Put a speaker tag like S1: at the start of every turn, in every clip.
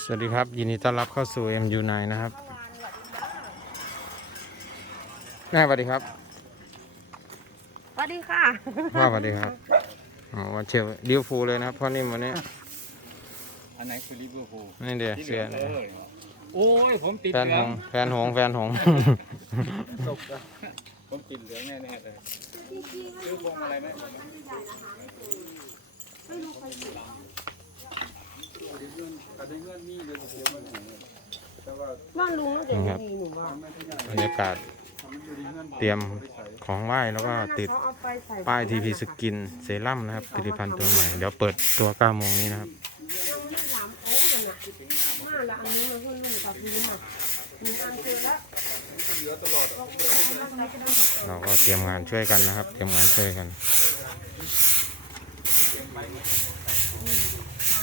S1: สวัสดีครับ ยินดีต้อนรับเข้าสู่ MU9 นะครับแม่สวัสดีครับ
S2: สวัสดีค่ะ
S1: พ่อสวัสดีครับอ๋อวันเชียร์ลิเวอร์พูลเลยนะครับพ่อนิ่มวันนี้
S3: อันไหนคือลิเวอร์พูล
S1: นี่เดียว
S3: ที่เห
S1: เสื
S3: ลื
S1: อ
S3: อเลยโอ้ยผมติด
S1: แฟน
S3: เหลื
S1: ห
S3: อง
S1: งส์แฟนหงส์แฟนหงส์
S3: ผมติดเหลืองแน่ๆเลยซื้อพวงอะไรไหม
S2: บ้านลุงเด็กดีหนูว่า
S1: บรรยากาศเตรียมของไหว้แล้วก็ติด
S2: เขาเอาไปใส่
S1: ป้ายทีพีสกินเซรั่มนะครับผลิตภัณฑ์ตัวใหม่ เดี๋ยวเปิดตัว9โมงนี้นะครับ
S2: ยังไม่หลามโอ้มันอะมาละอันนี้มันเพิ่งลุงกับพื้นอะหนึ่งอันเจอแล้ว
S1: เราก็เตรียมงานช่วยกันนะครับ เตรียมงานช่วยกัน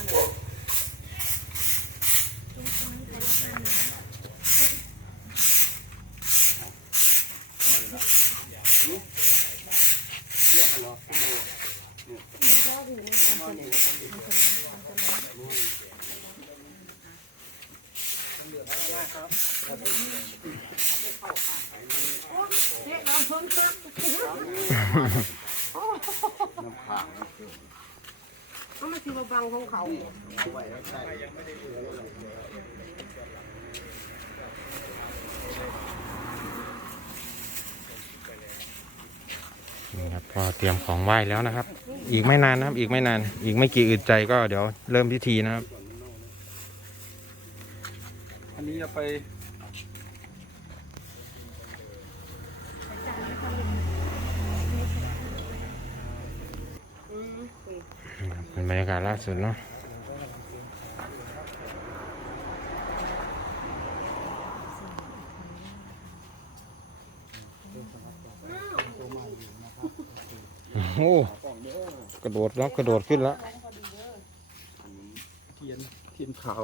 S2: เด็ กเราเพิ่งซักเอมาสิบบังของเขา
S1: นี่ครับก็เตรียมของไหว้แล้วนะครับ อีกไม่นานนะครับ อีกไม่นาน อีกไม่กี่อึดใจก็เดี๋ยวเริ่มพิธีนะครับ
S3: อันนี้จะไป
S2: อืม
S1: นี่ครับเป็นบรรยากาศล่าสุดเนาะโอ้โหกระโดดแล้วกระโดดขึ้นแล้ว
S3: เทียนเทียนขาว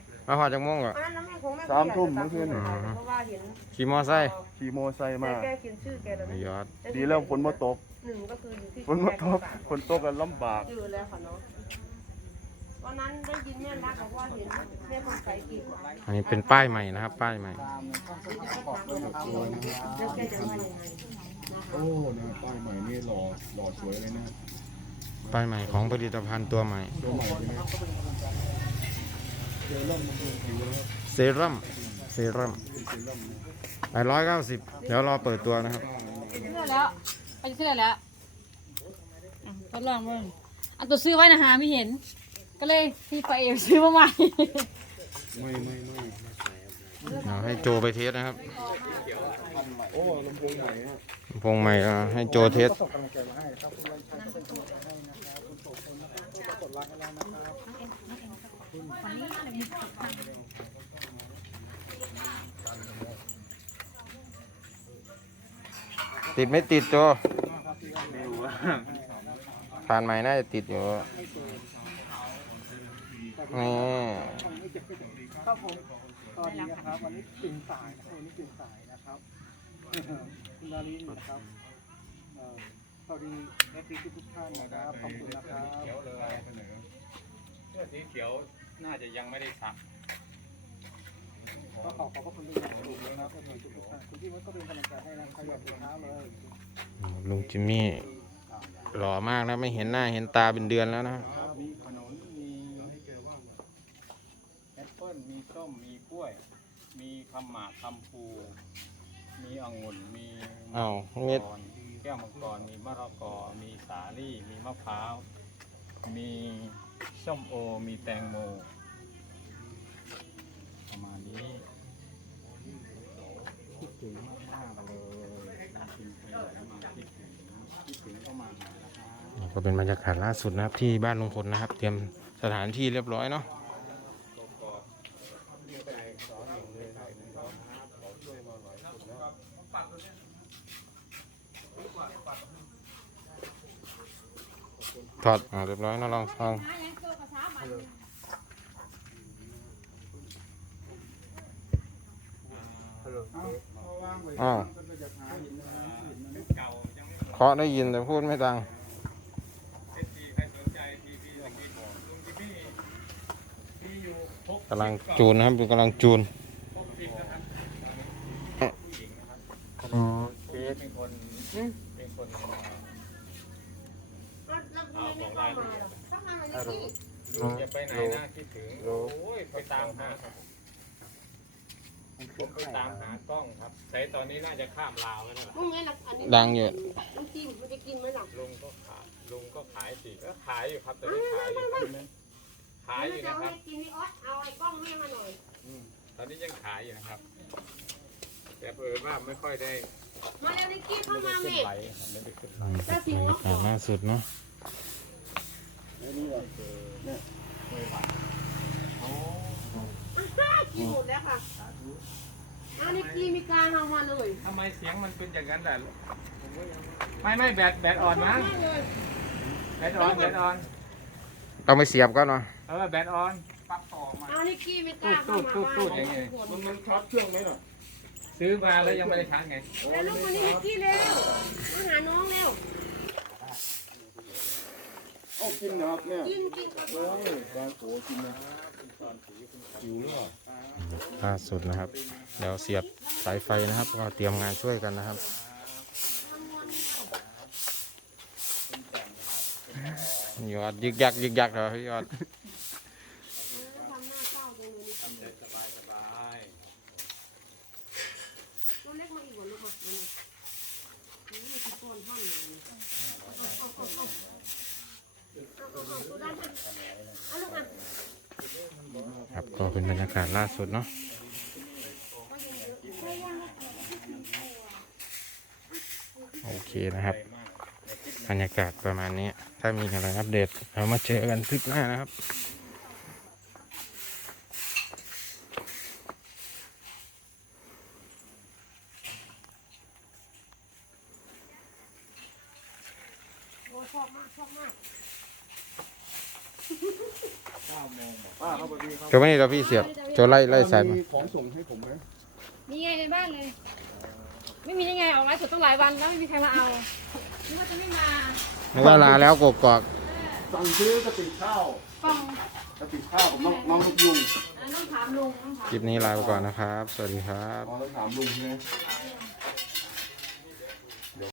S2: มา
S1: พอจากโม่วงก่อน
S2: อันนั้นแม่ของแม่
S4: สามทุ่มเมื่อคืน
S2: เพราะว่าเห็น
S1: ขี่มอไซค์
S4: ขี่โมอไซค์
S2: แม่
S4: มา
S2: แกเขียนชื่อแกแล้วนะ
S1: ยอด
S4: ดีแล้วฝนมาตก
S2: หนึ่งก็คืออยู่ที่
S4: ฝนมาตกฝนตกกันลำบาก
S2: จือแล้วค่ะเนาะวันนั้นได้ยินแม่รักบอกว่าเห็นแม่คนใส่กี่กว่า
S1: อันนี้เป็นป้ายใหม่นะครับ ป้ายใหม่
S2: แล้วแกจะว่ายังไง
S4: โอ้นะป้ายใหม่นี่หล่อหล่อสวยเลยนะ
S1: ป้ายใหม่ของผลิตภัณฑ์ตัวใหม่
S4: ตัวใหม่ใช่ไหม เจอร่มบำรุงผิวนะครับ
S1: เซรั่มเซรั่มไปร้อยเก้าสิบเดี๋ยวรอเปิดตัวนะครับ
S5: เชื่อแล้วไปเชื่อแล้วอะทดลองเบิ่งอันตัวซื้อไว้นะหาไม่เห็น ก็เลยที่ไปเอวซื้อมาใหม่
S4: ไม่ไม่ไม่
S1: เดี๋ยวให้โจไปเทสนะครับ
S4: โอ้ลำโพงใหม่ฮะ
S1: พงใหม่อะให้โจเทส ติดไม่ติดโจผ่านใหม่น่าจะติดอยู่นี่
S6: ครับผมตอนนี้นะครับวันนี้ตื่นสายวันนี้ตื่นสายนะครับคุณดารินนะครับเอ่อสวัสดีเอฟซีทุกท่านนะครับขอบคุณนะครับ
S3: เขียวเลยเสนอเสื้อสีเขียว น่าจะยังไม่ได้สัก
S6: ก็ขอขอบพระคุณทุกอย่างสูงนะครับขอบคุณทุกท่านคุณที่วัดก็เป็นกำลังใจให้นะครับอย่าตื่นเช้าเลย
S1: ลุงจิมมี่หล่อมากนะไม่เห็นหน้าเห็นตาเป็นเดือนแล้วนะ
S3: มีขนุนมีแอปเปิ้ลมีส้มมีกล้วย มีคำหมากคำพูมีองุ่นมีมะ
S1: อ้าว
S3: ก
S1: เม็ด
S3: รแก้วมังกรมีมะละกอมีสาลี่มีมะพร้าวมี ส้มโอมีแตงโม ประมาณนี้คิดถึงมากๆเลยคิดถึไปแล้วมาคิดถึงคิดถึงก็มา
S1: ก็เป็นบรรยากาศล่าสุดนะครับที่บ้านลุงพลนะครับ เตรียมสถานที่เรียบร้อยเนาะถอดอ่าเรียบร้อยนะลองฟังาะได้ยินแต่พูดไม่ดัง
S3: เอฟซีใครสนใจทีพีตะกี้บอกลุงจิมมี่มีอยู่พก
S1: กำลังจูนนะครับกำลังจูน
S3: พกทิปนะครับผู้หญิงนะครับเคสเป็นคนเป็นคน
S2: แล้วทำไมไม่เข้ามาล่ะเข้ามาในที่
S3: ลุงจะไปไหนนะคิดถึงโอ้ยไปตามหาผมไปตามหากล้องครับใช้ตอนนี้น่าจะข้ามลาวแล้วนะ
S2: ลุงไงล่ะอันนี้
S1: ดังอยู่
S2: ลุงจิ้มมันจะกินไหมล่ะ
S3: ลุงก็ขายลุ งก็ขายสิก็ขายอยู่ครับตอนนี้ขายอยู่ครับขายอยู่
S2: จะ
S3: นะค
S2: ให้
S3: รับ
S2: กินนี่ออสเอาไอ้กล้องแม่มาหน่อย
S3: ตอนนี้ยังขายอยู่นะครับ แต่เผอิญว่าไม่ค่อยได้
S2: มาแล้วนิกกี้เข้า
S3: ไม่ได้
S2: มา
S3: ขึ้น
S2: แม่
S3: ไลฟ์ครับไม่ได้ขึ้นไล
S1: อืม
S3: ฟ์
S1: บรรยากาศล่าสุดเนาะ
S2: กินหมดแล้วค่ะอันนี้กี้มีการเอามาเลย
S3: ทำไมเสียงมันเป็นอย่างนั้นล่ะไม่ไม่แบตแบตอ่อนมั้ง
S2: ไม่เลย
S3: แบตอ่อนแบตอ่อน
S1: เอาไปเสียบก็เนาะ
S3: เออแบตอ่อนปรับต่อมา
S2: เอานิกกี้ไม่กล้าเข้ามา
S3: ตูดตูดตูดอย่างงี้
S4: มันมันช็อตเครื่องไหมล่ะ
S3: ซื้อมาแล้วยังไม่ได้ชาร์จไง
S2: แล้วลูกมานี่นิกกี้เร็วมาหาน้องเร็ว
S4: เอากินนะครับเนี่ย
S2: กินกินก่อน
S4: โอ้ยแกงโผกินนะหิวหรือเปล่า
S1: ล่าสุดนะครับ เดี๋ยวเสียบสายไฟนะครับ ก็เตรียมงานช่วยกันนะครับ ยอดยึกยักยึกยักเหรอพี่ยอด
S2: ทำหน้าเศร้าจังเลย
S3: ทำใจสบายสบาย
S2: ตัวเล็กมาอีกว่าลูกมาเดี๋ยนี่คือต้นท่อนเลย
S1: ครับก็เป็นบรรยากาศล่าสุดเนาะโอเคนะครับ บรรยากาศประมาณนี้ ถ้ามีอะไรอัปเดตเรามาเจอกันคลิปหน้านะครับ
S2: โอ้ชอบมากชอบมาก
S4: ป้าครับสวัสดีครับ
S1: ก็ไม่ได้เราพี่เสียบโจไล่ไล่สายมา
S4: มีของส่งให้ผมไหม
S5: มีไงในบ้านเลย ไม่มีได้ไงออกไลฟ์สดต้องหลายวันแล้วไม่มีใครมาเอานึกว่าจะไม่มา
S1: นึกว่าลาแล้วกกอก
S4: สั่งซื้อกระติกข้าว
S5: กล้อง
S4: กระติกข้าวผมน้องน้องลูกยุง
S5: อะต้องถามลุงต้องถาม
S1: คลิปนี้ลาไปก่อนนะครับ สวัสดีครับ
S4: อ๋อแล้วถามลุงใช่ไหม
S5: ถ